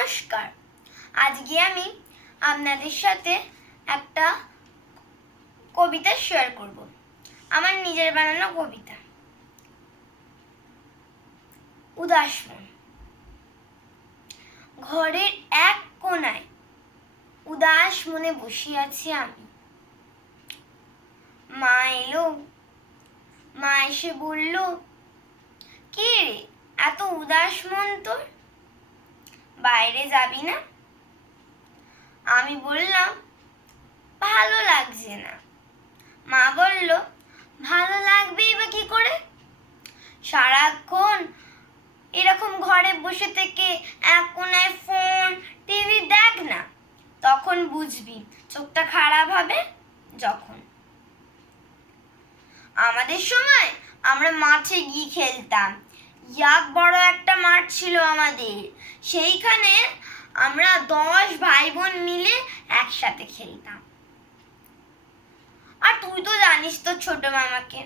নমস্কার। আজকে আমি আপনাদের সাথে একটা কবিতা শেয়ার করব। আমার নিজের বানানো কবিতা। উদাস মন। ঘরের এক কোণায় উদাস মনে বসে আছি আমি। মা এলো, মা এসে বলল, কি রে এত উদাস মন তোর, বাইরে যাবি না? আমি বললাম, ভালো লাগছে না। মা বলল, ভালো লাগবেই বা কি করে, সারাক্ষণ এরকম ঘরে বসে থেকে এক কোণায় ফোন টিভি দেখ না, তখন বুঝবি চোখটা খারাপ হবে। যখন আমাদের সময় আমরা মাঠে গিয়ে খেলতাম, ইয়াক বড় একটা মাঠ ছিল আমাদের, সেইখানে আমরা 10 ভাই বোন মিলে একসাথে খেলতাম। আর তুই তো জানিস তোর ছোট মামাকে,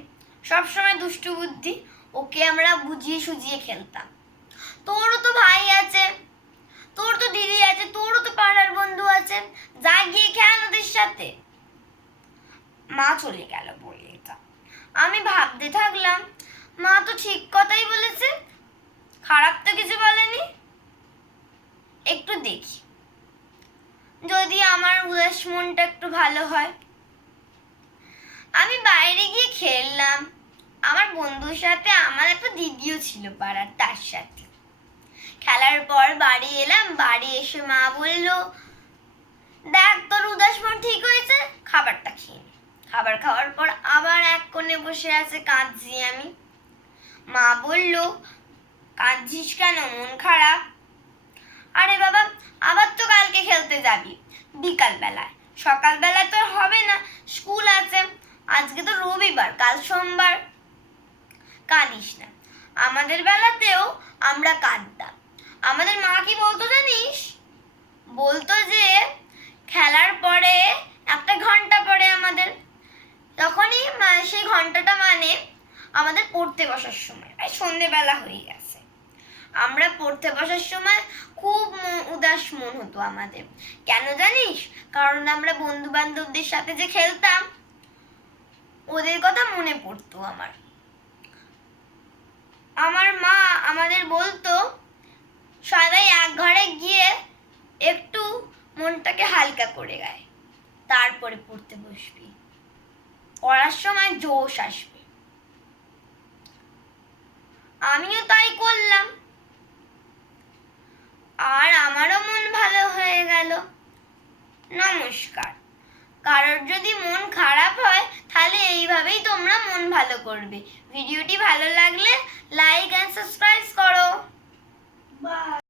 সবসময় দুষ্টু বুদ্ধি, ওকে আমরা বুঝিয়ে সুঝিয়ে খেলতাম। তোরও তো ভাই আছে, তোর তো দিদি আছে, তোরও তো পাড়ার বন্ধু আছে, যা গিয়ে খেল ওদের সাথে। মা চলে গেল বলে এটা আমি ভাবতে থাকলাম, মা তো ঠিক কথাই বলেছে, খারাপ তো কিছু বলেনি। একটু দেখি যদি আমার উদাস মনটা একটু ভালো হয়। আমি বাইরে গিয়ে খেললাম আমার বন্ধুর সাথে, আমার একটা দিদিও ছিল পাড়ার, তার সাথে খেলার পর বাড়ি এলাম। বাড়ি এসে মা বলল, দেখ তোর উদাস মন ঠিক হয়েছে, খাবারটা খেয়ে নে। খাবার খাওয়ার পর আবার এক কোণে বসে আছে, কাঁদছি আমি। মা বলল, কাঁদছিস কেন, মন খারাপ? আরে বাবা, আবার তো কালকে খেলতে যাবি বিকাল বেলায়, সকাল বেলায় তো হবে না, স্কুল আছে, আজকে তো রবিবার, কাল সোমবার। কাঁদিস না, আমাদের বেলাতেও আমরা কাঁদতাম। আমাদের মা কি বলতো জানিস? বলতো যে খেলার পরে একটা ঘন্টা পড়ে আমাদের, তখনই সেই ঘন্টাটা মানে আমাদের পড়তে বসার সময়, সন্ধেবেলা হয়ে গেছে। আমরা পড়তে বসার সময় খুব উদাস মন হতো আমাদের। কেন জানিস? কারণ আমরা বন্ধু বান্ধবদের সাথে যে খেলতাম, ওদের কথা মনে পড়তো আমার। আমার মা আমাদের বলতো, সবাই এক ঘরে গিয়ে একটু মনটাকে হালকা করে গায়, তারপরে পড়তে বসবি, পড়ার সময় জোশ আসবে। আমিও তাই করলাম, আর আমারও মন ভালো হয়ে গেল। নমস্কার। কারোর যদি মন খারাপ হয়, তাহলে এইভাবেই তোমরা মন ভালো করবে। ভিডিওটি ভালো লাগলে লাইক এন্ড সাবস্ক্রাইব করো। বাই।